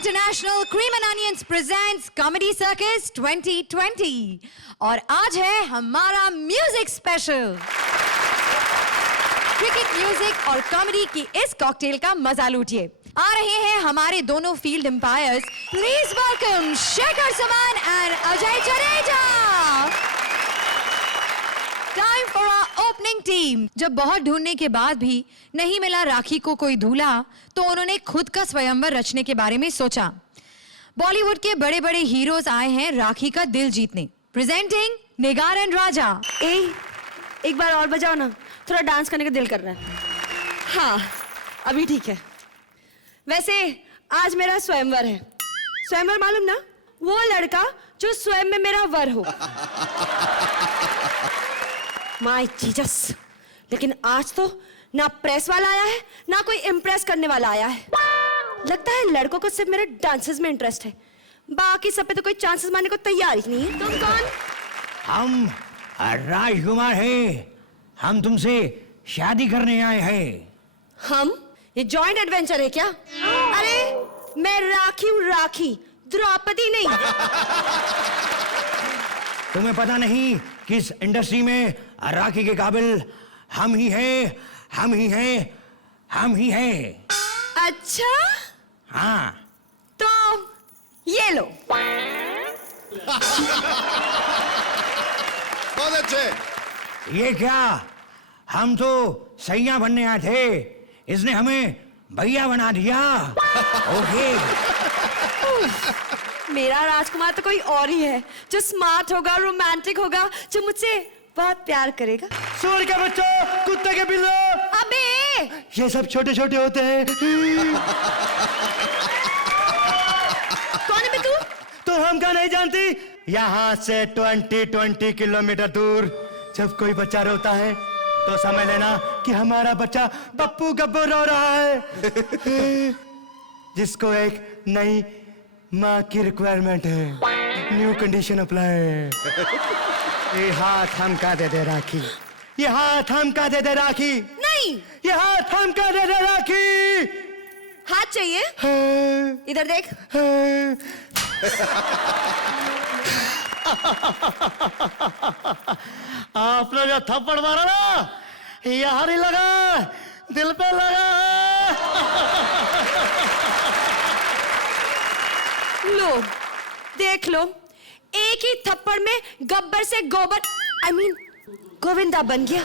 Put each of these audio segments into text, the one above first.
International cream and onions presents comedy circus 2020 और आज है हमारा म्यूजिक स्पेशल। क्रिकेट, म्यूजिक और कॉमेडी की इस कॉकटेल का मजा लूटिए। आ रहे हैं हमारे दोनों field umpires. Please welcome Shekhar Saman and Ajay Jadeja. Time for our opening team. जब बहुत ढूंढने के बाद भी नहीं मिला राखी को कोई दूल्हा, तो उन्होंने खुद का स्वयंवर रचने के बारे में सोचा। बॉलीवुड के बड़े बड़े हीरोज आए हैं राखी का दिल जीतने। प्रेजेंटिंग निगार एंड राजा। एक बार और बजाओ ना, थोड़ा डांस करने का दिल कर रहा है। हाँ, अभी ठीक है। वैसे आज मेरा स्वयंवर है। स्वयंवर मालूम ना, वो लड़का जो स्वयं में मेरा वर हो। माय जीसस, लेकिन आज तो ना प्रेस वाला आया है ना कोई इम्प्रेस करने वाला आया है। लगता है लड़कों को सिर्फ मेरे डांसेस में इंटरेस्ट है, बाकी सब पे तो कोई चांसेस मारने को तैयार ही नहीं है। तुम कौन? हम राजकुमार हैं। हम तुमसे शादी करने आए हैं। हम? ये जॉइंट एडवेंचर है क्या? अरे मैं राखी हूँ, राखी, द्रौपदी नहीं। तुम्हें पता नहीं किस इंडस्ट्री में राखी के काबिल हम ही हैं, हम ही हैं, हम ही हैं। अच्छा? हाँ। तो ये लो। बहुत अच्छे। ये क्या? हम तो सैया बनने आए थे, इसने हमें भैया बना दिया। ओके। मेरा राजकुमार तो कोई और ही है, जो स्मार्ट होगा, रोमांटिक होगा, जो मुझसे बहुत प्यार करेगा। सूर के बच्चों, कुत्ते के बिल्लो, अबे! ये सब छोटे छोटे होते हैं। कौन है बे तू? तो हम क्या नहीं जानती? यहाँ से 20 किलोमीटर दूर जब कोई बच्चा रोता है तो समझ लेना कि हमारा बच्चा पप्पू गब्बू रो रहा है। जिसको एक नई माँ की रिक्वायरमेंट है। New condition apply. ये हाथ हम का दे दे राखी, ये हाथ हम का दे दे राखी, नहीं, ये हाथ हम का दे दे राखी। हाथ चाहिए? हाँ, इधर देख। हाँ। आपने जो थप्पड़ मारा ना, यहाँ नहीं लगा, दिल पे लगा। लो, देख लो, एक ही थप्पड़ में गब्बर से गोबर, I mean, गोविंदा बन गया।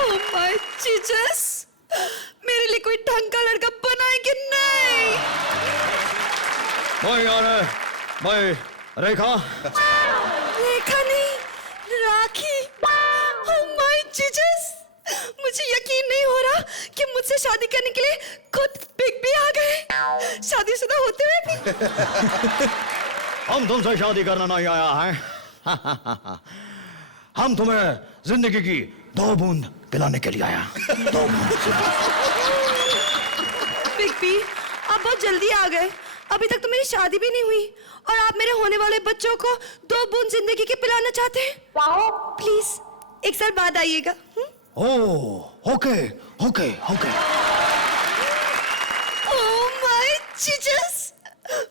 Oh my Jesus! मेरे लिए कोई ढंग का लड़का बनाए कि नहीं? भाई रेखा। रेखा नहीं, राखी। Oh my Jesus! मुझे यकीन नहीं हो रहा कि मुझसे शादी करने के लिए खुद बिग बी आ गए, शादीशुदा होते हुए भी। हम तुमसे शादी करना नहीं आया है। हम तुम्हें जिंदगी की 2 बूंद पिलाने के लिए आया। 2 बूंद। बिग बी, आप बहुत जल्दी आ गए। अभी तक तो मेरी शादी भी नहीं हुई और आप मेरे होने वाले बच्चों को 2 बूंद जिंदगी के पिलाना चाहते हैं? प्लीज एक साल बाद आइएगा। Oh, okay, okay, okay. Oh my Jesus!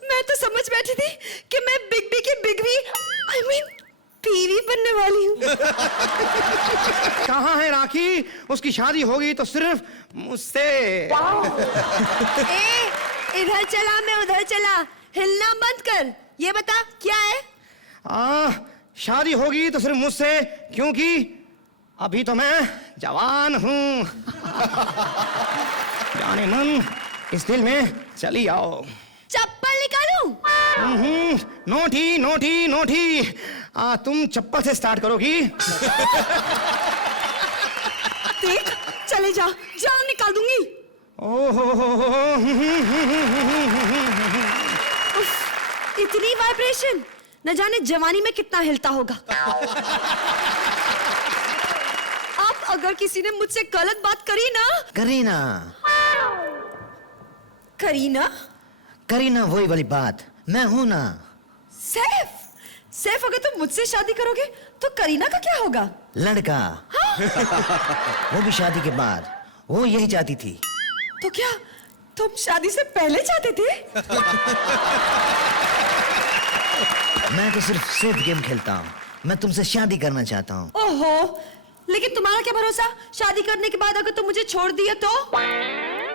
मैं तो समझ बैठी थी कि मैं बिग बी की बिग बी, I mean, बीवी बनने वाली हूँ। कहाँ है राखी? उसकी शादी होगी तो सिर्फ मुझसे। इधर चला, मैं उधर चला, हिलना बंद कर। ये बता क्या है? शादी होगी तो सिर्फ मुझसे, क्योंकि अभी तो मैं जवान हूँ। जाने मन इस दिल में चली आओ। चप्पल निकालूं? Naughty naughty naughty. तुम चप्पल से स्टार्ट करोगी? देख, चले जा, जान निकाल दूंगी। इतनी वाइब्रेशन, न जाने जवानी में कितना हिलता होगा। अब अगर किसी ने मुझसे गलत बात करी ना, करीना, करीना, करीना वही वाली बात, मैं हूं ना। सैफ, अगर तुम मुझसे शादी करोगे तो करीना का क्या होगा? लड़का। हाँ? वो भी शादी के बाद, वो यही चाहती थी। तो क्या तुम शादी से पहले चाहते थे? मैं तो सिर्फ सेफ गेम खेलता हूँ। मैं तुमसे शादी करना चाहता हूँ। ओहो, लेकिन तुम्हारा क्या भरोसा, शादी करने के बाद अगर तुम मुझे छोड़ दिए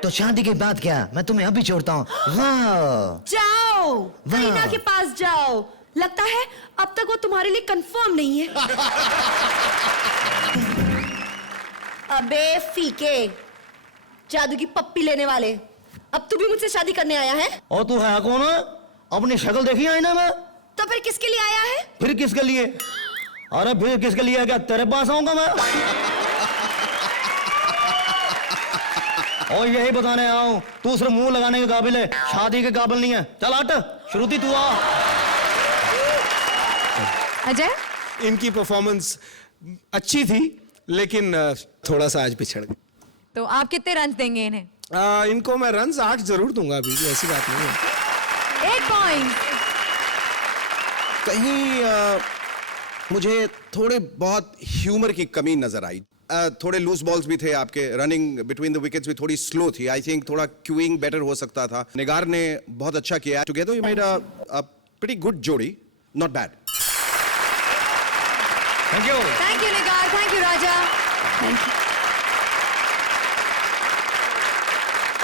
तो शादी के बाद क्या, मैं तुम्हें अभी छोड़ता हूँ। वाह, जाओ, वाह। करीना के पास जाओ। लगता है अब तक वो तुम्हारे लिए कंफर्म नहीं है। अबे फीके, जादू की पप्पी लेने वाले, अब तू भी मुझसे शादी करने आया है? और तू है कौन? अपनी शक्ल देखी आईना में? तो फिर किसके लिए आया है? फिर किसके लिए? अरे फिर किसके लिए? क्या तेरे पास आऊंगा मैं? और यही बताने आया हूं, तू सिर्फ मुंह लगाने के काबिल है, शादी के काबिल नहीं है। चल हट, श्रुति तू आ। अजय, इनकी परफॉर्मेंस अच्छी थी, लेकिन थोड़ा सा आज पिछड़ गए। तो आप कितने रन देंगे इन्हें? इनको मैं रन्स 8 जरूर दूंगा, अभी भी ऐसी बात नहीं है। 8 पॉइंट। कहीं मुझे थोड़े बहुत ह्यूमर की कमी नजर आई। थोड़े लूज बॉल्स भी थे आपके, रनिंग बिटवीन द विकेट्स भी थोड़ी स्लो थी। आई थिंक थोड़ा क्यूइंग बेटर हो सकता था। निगार ने बहुत अच्छा किया। Together you made a pretty good जोड़ी, not bad. Thank you. Thank you Nigar, thank you Raja.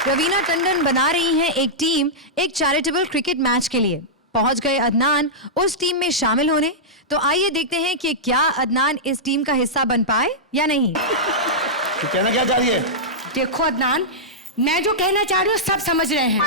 Raveena Tandon बना रही हैं एक टीम एक चैरिटेबल क्रिकेट मैच के लिए। पहुंच गए अदनान उस टीम में शामिल होने। तो आइए देखते हैं कि क्या अदनान इस टीम का हिस्सा बन पाए या नहीं। तू कहना क्या चाह रही है? देखो अदनान, मैं जो कहना चाह रही हूँ सब समझ रहे हैं।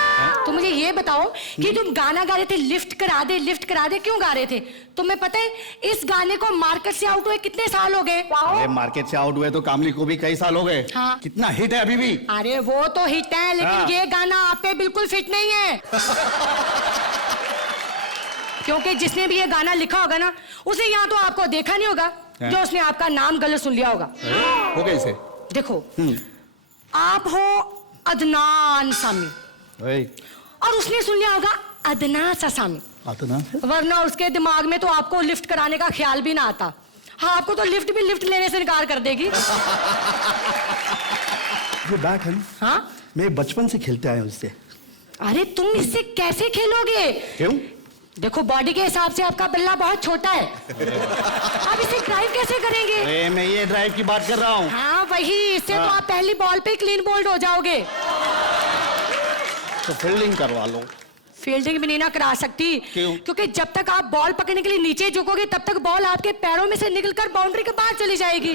तो मुझे ये बताओ कि तुम गाना गा रहे थे, लिफ्ट करा दे, लिफ्ट करा दे, क्यों गा रहे थे? तुम्हें पता है इस गाने को मार्केट से आउट हुए कितने साल हो गए? अरे मार्केट से आउट हुए तो कामली को भी कई साल हो गए। हाँ। कितना हिट है अभी भी। अरे वो तो हिट है, लेकिन हाँ। ये गाना आप पे बिल्कुल फिट नहीं है। क्योंकि जिसने भी ये गाना लिखा होगा ना, उसने यहाँ तो आपको देखा नहीं होगा, जो उसने आपका नाम गलत सुन लिया होगा। हो गए इसे। देखो, आप हो अदनान सामी और उसने सुन लिया होगा अदना सा सामी। वरना उसके दिमाग में तो आपको लिफ्ट कराने का ख्याल भी ना आता। हाँ, आपको तो लिफ्ट भी लिफ्ट लेने से इनकार कर देगी। ये बैट है ना, हाँ, मैं बचपन से खेलते आया हूं इससे। अरे तुम इससे कैसे खेलोगे? क्यों? देखो, बॉडी के हिसाब से आपका बल्ला बहुत छोटा है। आप इसे ड्राइव कैसे करेंगे? अरे मैं ये ड्राइव की बात कर रहा हूँ। हाँ वही, इससे तो आप पहली बॉल पे क्लीन बोल्ड हो जाओगे। तो फील्डिंग करवा लो। फील्डिंग भी नहीं ना करा सकती। क्यों? क्योंकि जब तक आप बॉल पकड़ने के लिए नीचे झुकोगे तब तक बॉल आपके पैरों में से निकलकर बाउंड्री के बाहर चली जाएगी।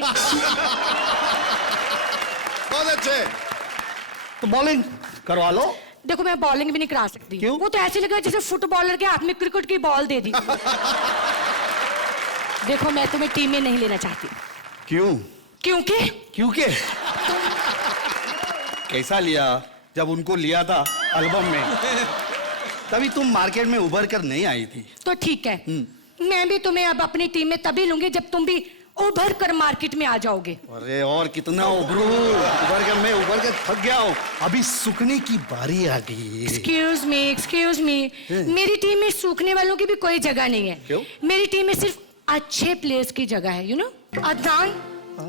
बहुत अच्छे। तो बॉलिंग करवा लो। देखो, मैं बॉलिंग भी नहीं करा सकती। क्यों? वो तो ऐसे लगा जैसे फुटबॉलर के हाथ में क्रिकेट की बॉल दे दी। देखो, मैं तुम्हें टीम में नहीं लेना चाहती। क्यों? क्योंकि कैसा लिया? जब उनको लिया था एल्बम में, तभी तुम मार्केट में उभर कर नहीं आई थी। तो ठीक है, मैं भी तुम्हें अब अपनी टीम में तभी लूंगी जब तुम भी उभर कर मार्केट में आ जाओगे। अरे और कितना उभरू, मैं उभर कर थक गया हूँ। अभी सूखने की बारी आ गई। एक्सक्यूज मी, मेरी टीम में सूखने वालों की भी कोई जगह नहीं है। क्यों? मेरी टीम में सिर्फ अच्छे प्लेयर्स की जगह है, यू नो। अदनान,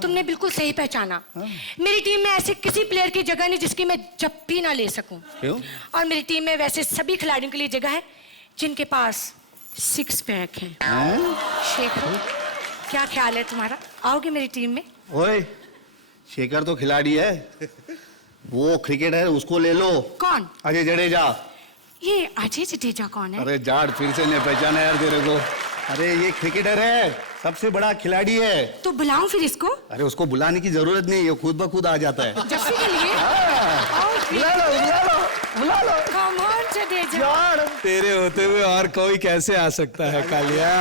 तुमने बिल्कुल सही पहचाना। मेरी टीम में ऐसे किसी प्लेयर की जगह नहीं जिसकी मैं जब भी ना ले सकूं। क्यों? और मेरी टीम में वैसे सभी खिलाड़ियों के लिए जगह है जिनके पास 6 पैक है। शेखर, क्या ख्याल है तुम्हारा? आओगे मेरी टीम में? ओए, शेखर तो खिलाड़ी है, वो क्रिकेटर है, उसको ले लो। कौन? अजय जडेजा। ये अजय जडेजा कौन है? अरे जाट, फिर से नहीं पहचाना यार तेरे को। अरे ये क्रिकेटर है, सबसे बड़ा खिलाड़ी है। तो बुलाऊं फिर इसको? अरे उसको बुलाने की जरूरत नहीं, ये खुद ब खुद आ जाता है। जफ्फी के लिए? बुला लो। Come on, Jadeja. यार तेरे होते हुए और कोई कैसे आ सकता है कालिया?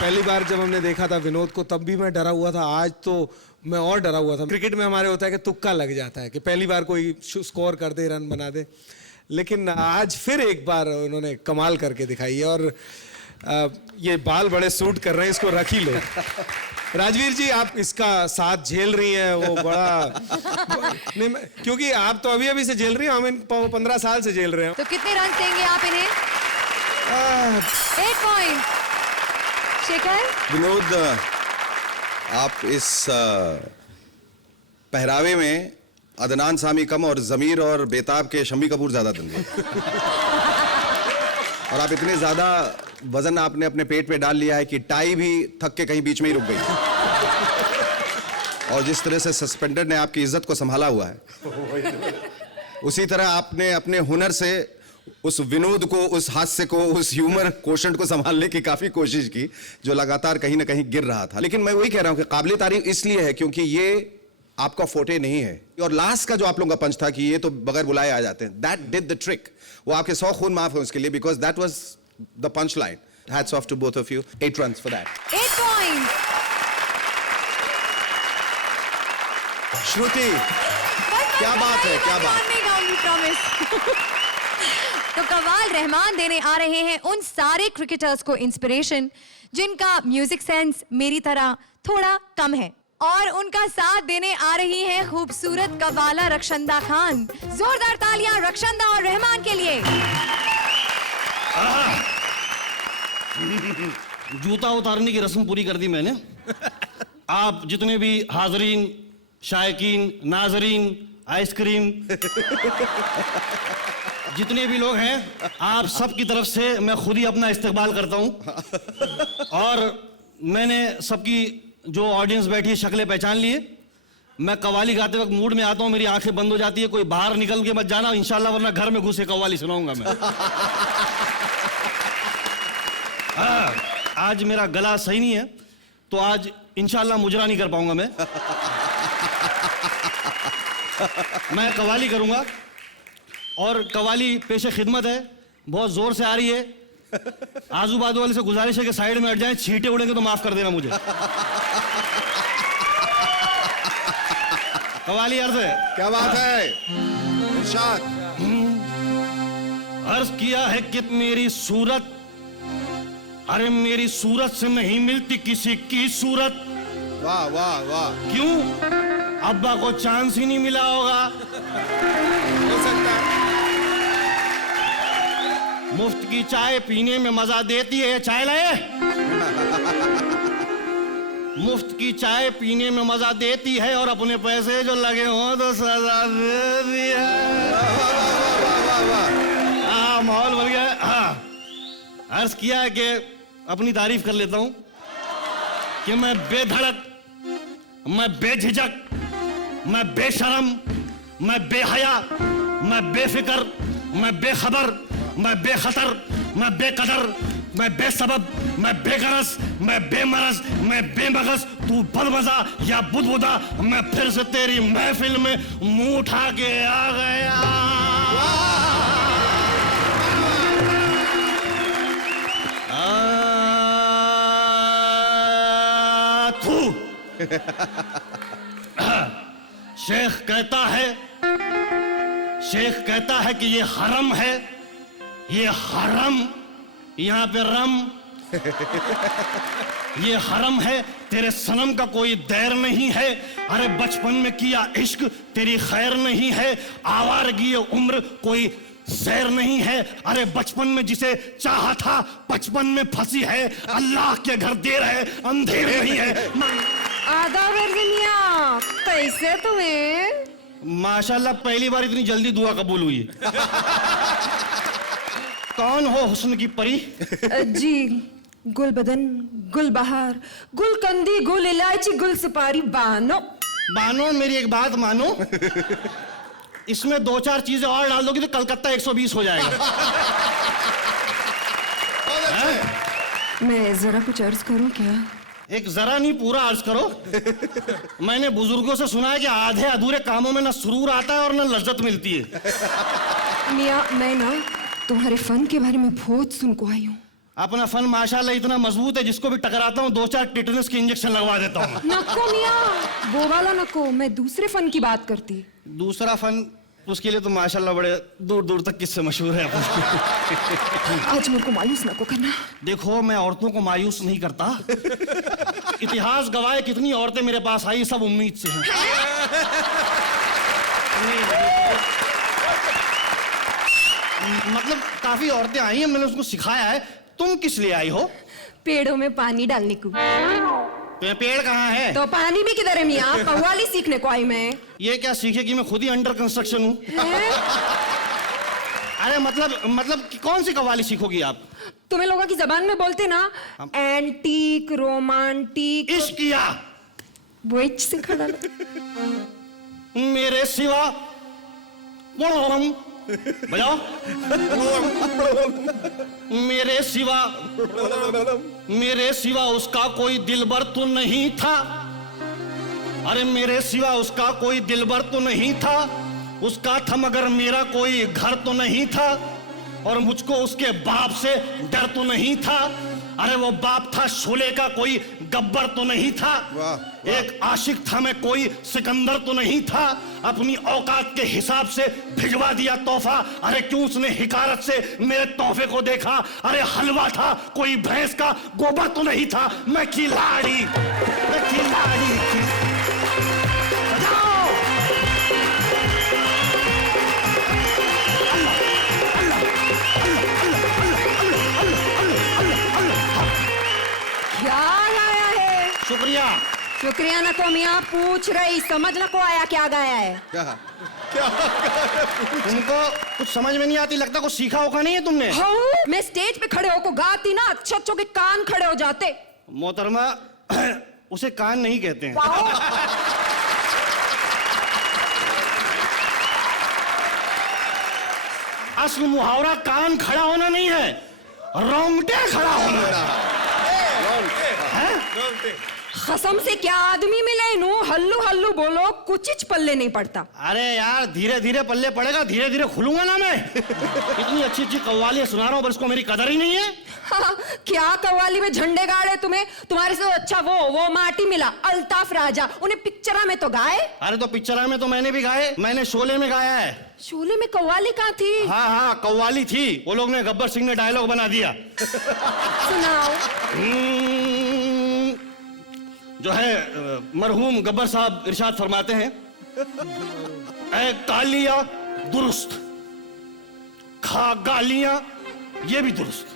पहली बार जब हमने देखा था विनोद को, तब भी मैं डरा हुआ था। आज तो मैं और डरा हुआ था। क्रिकेट में हमारे होता है कि तुक्का लग जाता है कि पहली बार कोई स्कोर कर दे, रन बना दे, लेकिन आज फिर एक बार उन्होंने कमाल करके दिखाई है। और ये बाल बड़े सूट कर रहे हैं, इसको रख ही लो। राजवीर जी, आप इसका साथ झेल रही हैं, वो बड़ा नहीं, क्योंकि आप तो अभी अभी से झेल रही हैं, हम इन 15 साल से झेल रहे हैं। तो कितने रन देंगे आप इन्हें? 8 पॉइंट। शेखर, विनोद, आप इस पहरावे में अदनान सामी कम और जमीर और बेताब के शम्मी कपूर ज्यादा दंगे। और आप इतने ज्यादा वजन आपने अपने पेट पे डाल लिया है कि टाई भी थक के कहीं बीच में ही रुक गई। और जिस तरह से सस्पेंडर ने आपकी इज्जत को संभाला हुआ है, उसी तरह आपने अपने हुनर से उस विनोद को, उस हास्य को, उस ह्यूमर कोशंट को संभालने की काफी कोशिश की, जो लगातार कहीं ना कहीं गिर रहा था। लेकिन मैं वही कह रहा हूं कि काबिल तारीफ इसलिए है क्योंकि ये आपका फोटे नहीं है। और लास्ट का जो आप लोगों का पंच था कि ये तो बगैर बुलाए आ जाते हैं, दैट डिड द ट्रिक। वो आपके 100 खून माफ है उसके लिए, because that was the punch line. Hats off to both of you. 8 runs for that. 8 points. Shruti, क्या बात है, क्या बात। नहीं गाऊंगी, प्रॉमिस। तो कवाल रहमान देने आ रहे हैं उन सारे क्रिकेटर्स को इंस्पिरेशन जिनका म्यूजिक सेंस मेरी तरह थोड़ा कम है, और उनका साथ देने आ रही है खूबसूरत कवाला रक्षंदा खान। जोरदार तालियां रक्षंदा और रहमान के लिए। जूता उतारने की रस्म पूरी कर दी मैंने। आप जितने भी हाजरीन, शायकीन, नाजरीन, आइसक्रीम, जितने भी लोग हैं, आप सब की तरफ से मैं खुद ही अपना इस्तकबाल करता हूं। और मैंने सबकी जो ऑडियंस बैठी है शक्लें पहचान लिए। मैं कव्वाली गाते वक्त मूड में आता हूं, मेरी आंखें बंद हो जाती है। कोई बाहर निकल के मत जाना इंशाल्लाह, वरना घर में घुसे कव्वाली सुनाऊंगा मैं। आज मेरा गला सही नहीं है, तो आज इंशाल्लाह मुजरा नहीं कर पाऊंगा मैं कव्वाली करूंगा। और कव्वाली पेशे खिदमत है, बहुत जोर से आ रही है। आजू बाजू वाले से गुजारिश है कि साइड में हट जाएं, छींटे उड़ेंगे तो माफ कर देना मुझे। कव्वाली अर्ज है। क्या बात है, इरशाद। अर्ज किया है कि मेरी सूरत, अरे मेरी सूरत से नहीं मिलती किसी की सूरत। वाह वाह वाह। क्यों? अब्बा को चांस ही नहीं मिला होगा। हो सकता है। मुफ्त की चाय पीने में मजा देती है। चाय लाए? मुफ्त की चाय पीने में मजा देती है, और अपने पैसे जो लगे हों तो सजा दे दिया। हाँ, माहौल बन गया। हाँ, अर्ज किया है कि अपनी तारीफ कर लेता हूं कि मैं बेधड़क, मैं बेझिझक, मैं बेशरम, मैं बेहया, मैं बेफिक्र, मैं बेखबर, मैं बेखतर, मैं बेकदर, मैं बेसबब, मैं बेगरज, मैं बेमरज, मैं बेमगज, तू बदमजा या बुदबुदा, मैं फिर से तेरी महफिल में मुंह उठा के आ गया। शेख कहता है कि ये हरम है, ये हरम, यहां पे रम, ये हरम है, तेरे सनम का कोई दैर नहीं है। अरे बचपन में किया इश्क तेरी खैर नहीं है, आवारगी उम्र कोई सैर नहीं है। अरे बचपन में जिसे चाहा था बचपन में फंसी है, अल्लाह के घर देर है अंधेर नहीं है। आधा वर्जिनिया, कैसे तुम्हें? माशाल्लाह पहली बार इतनी जल्दी दुआ कबूल हुई। कौन हो हुस्न की परी? जी, गुल बदन, गुल बहार, गुल कंदी, गुल इलायची, गुल सुपारी, बानो। बानो, मेरी एक बात मानो, इसमें 2-4 चीजें और डाल दोगी तो कलकत्ता 120 हो जाएगा। मैं जरा कुछ अर्ज करूं क्या? एक जरा नहीं, पूरा अर्ज करो। मैंने बुजुर्गों से सुना है कि आधे अधूरे कामों में ना सुरूर आता है और ना लज्जत मिलती है। मियाँ, मैं ना तुम्हारे फन के बारे में बहुत सुन को आई हूँ। अपना फन माशाल्लाह इतना मजबूत है, जिसको भी टकराता हूँ 2-4 टिटनस के इंजेक्शन लगवा देता हूँ। नको मियाँ, वो वाला नको, मैं दूसरे फन की बात करती। दूसरा फन, उसके लिए तो माशाल्लाह बड़े दूर दूर तक किससे मशहूर है। आज मेरे को मायूस नको करना। देखो, मैं औरतों को मायूस नहीं करता। इतिहास गवाह कितनी औरतें मेरे पास आई, सब उम्मीद से हैं। मतलब काफी औरतें आई हैं, मैंने उसको सिखाया है। तुम किस लिए आई हो? पेड़ों में पानी डालने को। तो ये पेड़ कहाँ है? तो पानी भी किधर है मियाँ? कव्वाली सीखने को आई मैं। ये क्या सीखेगी? मैं खुद ही अंडर कंस्ट्रक्शन हूँ। हैं? अरे मतलब कि कौन सी कव्वाली सीखोगी आप? तुम्हें लोगों की जबान में बोलते ना, एंटीक रोमांटिक। इश्क किया वो सिखा डालो। मेरे सिवा बजाओ। मेरे सिवा उसका कोई दिलबर तो नहीं था। अरे मेरे सिवा उसका कोई दिलबर तो नहीं था। उसका था मगर मेरा कोई घर तो नहीं था। और मुझको उसके बाप से डर तो नहीं था। अरे वो बाप था शोले का, कोई गब्बर तो नहीं था। एक आशिक था मैं, कोई सिकंदर तो नहीं था। अपनी औकात के हिसाब से भिजवा दिया तोहफा। अरे क्यों उसने हिकारत से मेरे तोहफे को देखा? अरे हलवा था, कोई भैंस का गोबर तो नहीं था। मैं खिलाड़ी क्या गाया है? शुक्रिया ना को मियाँ, पूछ रही, समझ ना को आया क्या गाया है। तुमको कुछ समझ में नहीं आती लगता, कुछ सीखा होगा नहीं है तुमने? हाँ, मैं स्टेज पे खड़े होकर गाती ना, अच्छे के कान खड़े हो जाते। मोहतरमा उसे कान नहीं कहते हैं। असल मुहावरा कान खड़ा होना नहीं है, रोंगटे खड़ा होना है। कसम से क्या आदमी मिले नू, हल्लू हल्लू बोलो, कुछ पल्ले नहीं पड़ता। अरे यार धीरे धीरे पल्ले पड़ेगा, धीरे धीरे खुलूंगा ना मैं। इतनी अच्छी अच्छी कव्वालियां सुना रहा हूं पर इसको मेरी कदर ही नहीं है। हाँ, क्या कव्वाली में झंडे गाड़े तुम्हें? तुम्हारे से अच्छा वो माटी मिला, अल्ताफ राजा, उन्हें पिक्चरा में तो गाए। अरे तो पिक्चर में तो मैंने भी गाए, मैंने शोले में गाया है। शोले में कव्वाली कहाँ थी? हाँ कव्वाली थी, वो लोग ने गब्बर सिंह ने डायलॉग बना दिया। सुनाओ। जो है मरहूम गब्बर साहब इरशाद फरमाते हैं, ऐ कालिया दुरुस्त, खा गालियां ये भी दुरुस्त।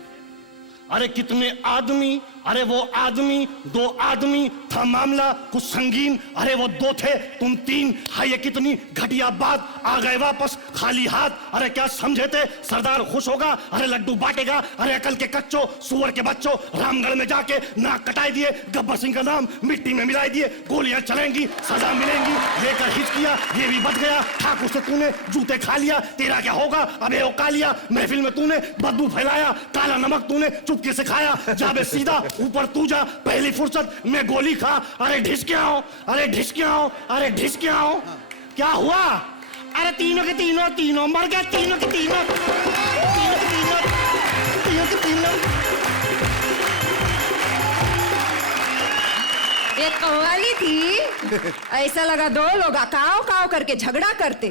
अरे कितने आदमी, अरे वो आदमी, दो आदमी था मामला कुछ संगीन। अरे वो दो थे तुम तीन, हाय ये कितनी घटिया बात, आ गए वापस खाली हाथ। अरे क्या समझे थे सरदार खुश होगा? अरे लड्डू बांटेगा। अरे अकल के कच्चों, सुअर के बच्चों, रामगढ़ में जाके नाक कटाई दिए, गब्बर सिंह का नाम मिट्टी में मिलाई दिए। गोलियां चलेंगी, सजा मिलेंगी, लेकर हिचकिया ये भी बच गया। ठाकुर से तूने जूते खा लिया, तेरा क्या होगा? अबे ओ कालिया, महफिल में तूने बदबू फैलाया, काला नमक तूने चुपके से खाया। जाबे सीधा ऊपर तू जा, पहली फुर्सत में गोली खा। अरे ढिस के आओ, अरे ढिस के आओ, अरे ढिस के आओ। क्या हुआ? अरे तीनों के तीनों मर गए, तीनों के तीनों। एक कव्वाली थी, ऐसा लगा दो लोग काव काव करके झगड़ा करते।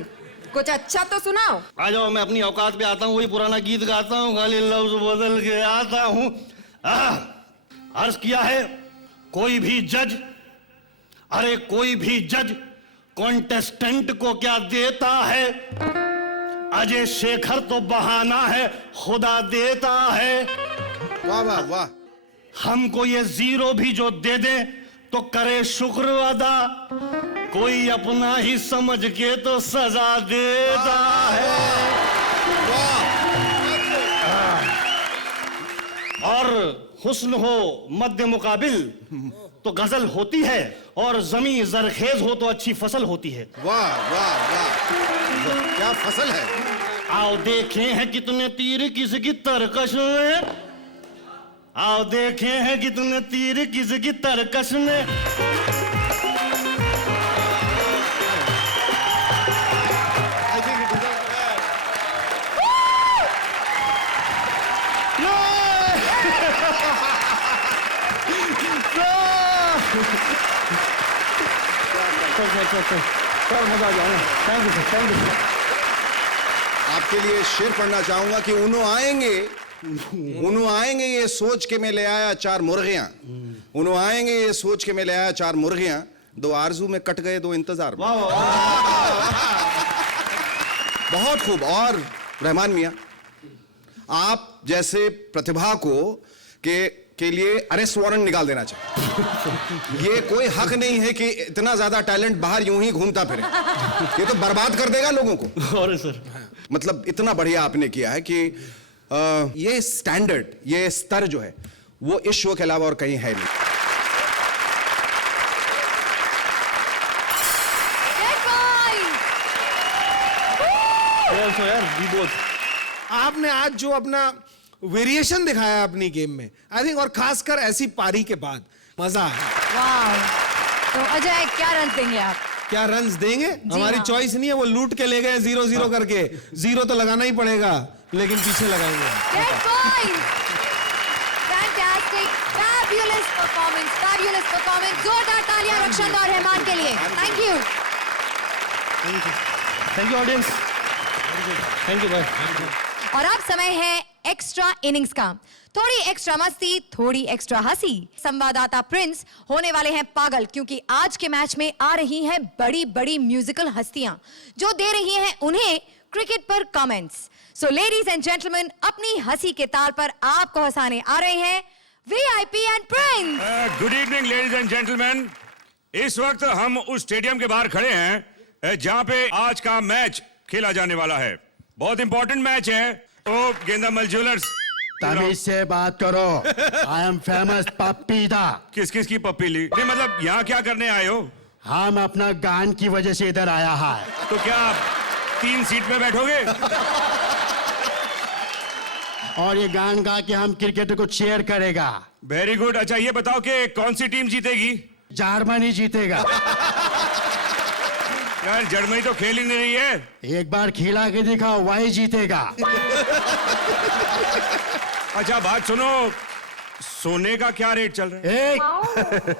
कुछ अच्छा तो सुनाओ। आ जाओ, मैं अपनी औकात पे आता हूँ, वही पुराना गीत गाता हूँ, खाली लफ्ज बदल के आता हूँ। अर्ज किया है कोई भी जज, अरे कोई भी जज कॉन्टेस्टेंट को क्या देता है? अजय शेखर तो बहाना है, खुदा देता है। वाह वाह वाह। हमको ये जीरो भी जो दे दे तो करे शुक्र अदा, कोई अपना ही समझ के तो सजा देता है। और हुस्न हो मध्य मुकाबिल तो गजल होती है, और जमी जरखेज हो तो अच्छी फसल होती है। वाह वाह वाह, क्या फसल है। आओ देखे हैं कितने तीर किसकी तरकश में, आओ देखे हैं कितने तीर किसकी तरकश में। सर मजा आ जाएगा। Thank you sir, thank you. आपके लिए शेर पढ़ना चाहूंगा कि उन्हों आएंगे ये सोच के मैं ले आया चार मुर्गियां। उन्हों आएंगे ये सोच के मैं ले आया चार मुर्गियां, दो आरजू में कट गए दो इंतजार में। बहुत खूब। और रहमान मियां, आप जैसे प्रतिभा को के के लिए अरेस्ट वारंट निकाल देना चाहिए। ये कोई हक नहीं है कि इतना ज्यादा टैलेंट बाहर यूं ही घूमता फिरे, ये तो बर्बाद कर देगा लोगों को। और सर मतलब इतना बढ़िया आपने किया है कि ये स्टैंडर्ड, ये स्तर जो है वो इस शो के अलावा और कहीं है नहीं। यार वी बोथ। आपने आज जो अपना वेरिएशन दिखाया अपनी गेम में, आई थिंक, और खासकर ऐसी पारी के बाद मजा आया। वाह। तो अजय क्या रन देंगे आप? क्या रन्स देंगे? हमारी हाँ। चॉइस नहीं है, वो लूट के ले गए 0-0 करके। 0 तो लगाना ही पड़ेगा, लेकिन पीछे लगाएंगे। Great point. Fantastic, fabulous performance. जोरदार तालियां रक्षण और रहमान के लिए। Thank you. Thank you audience, thank you भाई। और अब समय है एक्स्ट्रा इनिंग्स का। थोड़ी एक्स्ट्रा मस्ती, थोड़ी एक्स्ट्रा हंसी। संवाददाता प्रिंस होने वाले हैं पागल, क्योंकि आज के मैच में आ रही हैं बड़ी बड़ी म्यूजिकल हस्तियां जो दे रही हैं उन्हें क्रिकेट पर comments. So ladies and gentleman, अपनी हंसी के ताल पर आपको हंसाने आ रहे हैं VIP and Prince. Good evening ladies and gentleman. इस वक्त हम उस स्टेडियम के बाहर खड़े हैं जहां पे आज का मैच खेला जाने वाला है। बहुत इंपॉर्टेंट मैच है। तो गेंदामल ज्वेलर्स, तमीज से बात करो। आई एम फेमस पप्पी दा। किस किस की पप्पी ली? नहीं मतलब यहाँ क्या करने आए हो? हम अपना गान की वजह से इधर आया है। तो क्या आप 3 सीट पे बैठोगे? और ये गान गा के हम क्रिकेट को चेयर करेगा। Very good. अच्छा ये बताओ कि कौन सी टीम जीतेगी? जर्मनी जीतेगा। यार जर्मनी तो खेल ही नहीं रही है। एक बार खिला के दिखाओ, वही जीतेगा। अच्छा बात सुनो, सोने का क्या रेट चल रहा है?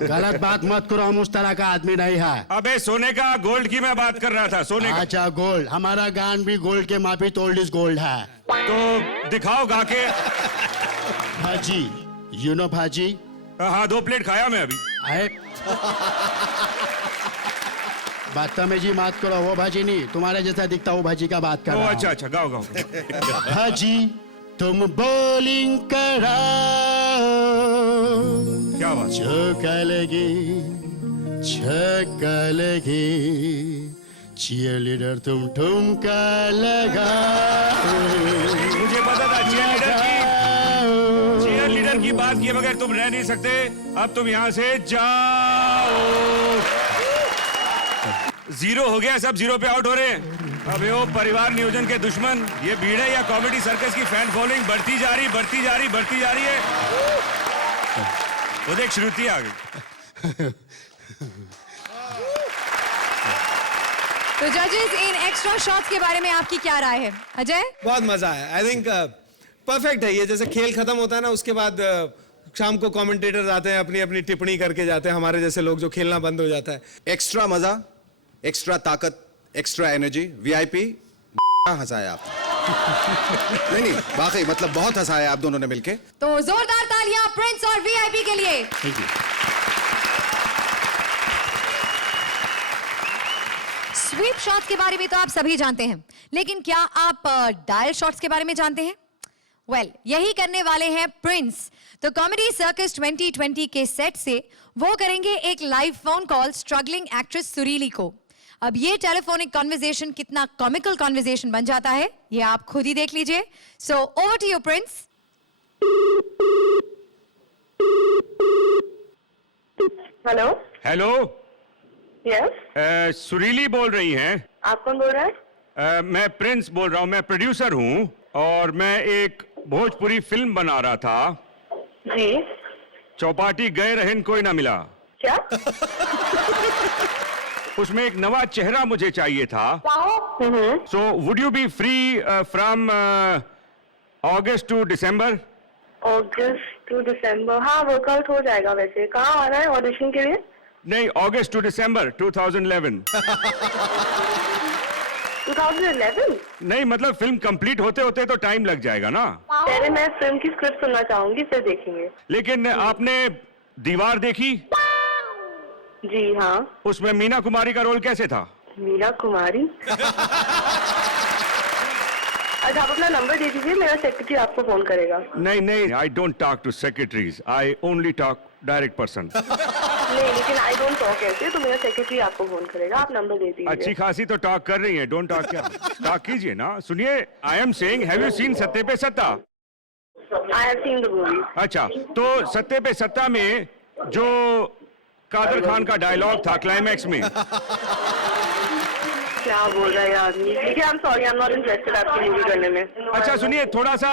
गलत बात मत करो, हम उस तरह का आदमी नहीं है। अबे सोने का, गोल्ड की मैं बात कर रहा था। सोने का अच्छा गोल्ड, हमारा गान भी गोल्ड के माफी ओल्ड इज गोल्ड है। तो दिखाओ गा के। भाजी, यू नो भाजी? हाँ 2 प्लेट खाया मैं अभी। बदतमीजी मत करो, वो भाजी नहीं, तुम्हारे जैसा दिखता वो भाजी का बात कर रहा हूं। अच्छा अच्छा गाओ गाओ। भाजी तुम बोलिंग कराओ, क्या बात? चौका लगे छक्का लगे, चीयर लीडर तुम ठुमका लगाओ। मुझे पता था चीयर लीडर की बात किए बगैर तुम रह नहीं सकते। अब तुम यहाँ से जाओ। 0 हो गया, सब 0 पे आउट हो रहे हैं। अबे वो परिवार नियोजन के दुश्मन, ये भीड़ है या कॉमेडी सर्कस की फैन फॉलोइंग बढ़ती जा रही है। वो देख श्रुति आ गई। तो जजेस, इन एक्स्ट्रा शॉट्स के बारे में आपकी क्या राय है? अजय? बहुत मजा आया। आई थिंक परफेक्ट है ये। जैसे खेल खत्म होता है ना, उसके बाद शाम को कमेंटेटर्स आते हैं, अपनी अपनी टिप्पणी करके जाते हैं, हमारे जैसे लोग जो खेलना बंद हो जाता है। एक्स्ट्रा मजा, एक्स्ट्रा ताकत, एक्स्ट्रा एनर्जी। वीआईपी हंसाया आप। नहीं वाकई मतलब बहुत हंसाया आप दोनों ने मिलके। तो जोरदार तालियां प्रिंस और वीआईपी के लिए। Thank you. स्वीप शॉट्स के बारे में तो आप सभी जानते हैं, लेकिन क्या आप डायल शॉट्स के बारे में जानते हैं? वेल, यही करने वाले हैं प्रिंस। तो कॉमेडी सर्कस 2020 के सेट से वो करेंगे एक live phone call struggling actress Surili को। अब ये टेलीफोनिक कॉन्वर्सेशन कितना कॉमिकल कॉन्वर्सेशन बन जाता है, ये आप खुद ही देख लीजिए। So over to you Prince. Hello. Hello. Yes. Surili बोल रही हैं? आप कौन बोल रहा है? मैं प्रिंस बोल रहा हूँ, मैं प्रोड्यूसर हूँ और मैं एक भोजपुरी फिल्म बना रहा था। जी। चौपाटी गए रहन कोई ना मिला। क्या? उसमें एक नवा चेहरा मुझे चाहिए था। So would you be free from August to December? August to December, हाँ वर्कआउट हो जाएगा। वैसे कहाँ आ रहा है ऑडिशन के लिए? नहीं, अगस्त टू दिसंबर 2011। 2011? नहीं मतलब फिल्म कंप्लीट होते होते तो टाइम लग जाएगा ना। पहले मैं फिल्म की स्क्रिप्ट सुनना चाहूंगी, फिर देखेंगे। लेकिन आपने दीवार देखी? जी हाँ। उसमें मीना कुमारी का रोल कैसे था? मीना कुमारी? अच्छा, आप अपना नंबर दे दीजिए, मेरा सेक्रेटरी आपको फोन करेगा। नहीं नहीं, I don't talk to secretaries, I only talk direct person. नहीं, लेकिन आई डोंट टॉक ऐसे, तो मेरा सेक्रेटरी आपको फोन करेगा। आप नंबर दे दीजिए। अच्छी खासी तो टॉक कर रही है, डोंट टॉक क्या? टॉक कीजिए ना। सुनिए, I am saying, have you seen सत्ते पे सत्ता? I have seen the movie. अच्छा, तो सत्ते पे सत्ता में जो कादर खान का डायलॉग था क्लाइमैक्स में, क्या बोल रहा है ये आदमी? देखिए, I am sorry, I am not interested आपकी मूवी करने में। अच्छा सुनिए, थोड़ा सा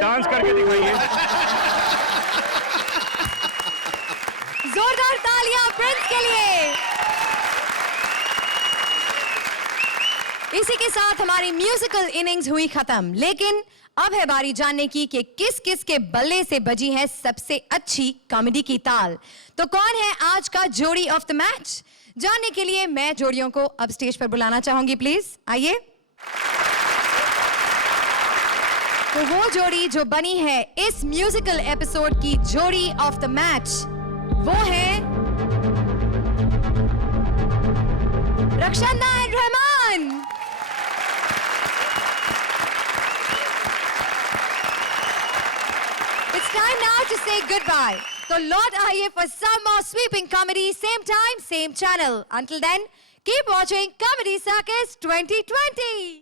डांस करके दिखाइए। जोरदार तालियां प्रिंस के लिए। इसी के साथ हमारी म्यूजिकल इनिंग्स हुई खत्म, लेकिन अब है बारी जानने की कि किस किस के बल्ले से बजी है सबसे अच्छी कॉमेडी की ताल। तो कौन है आज का जोड़ी ऑफ द मैच? जानने के लिए मैं जोड़ियों को अब स्टेज पर बुलाना चाहूंगी, प्लीज आइए। तो वो जोड़ी जो बनी है इस म्यूजिकल एपिसोड की जोड़ी ऑफ द मैच, वो है Rakshanda and Rahman. It's time now to say goodbye. So lord आइए for some more sweeping comedy, same time, same channel. Until then, keep watching Comedy Circus 2020.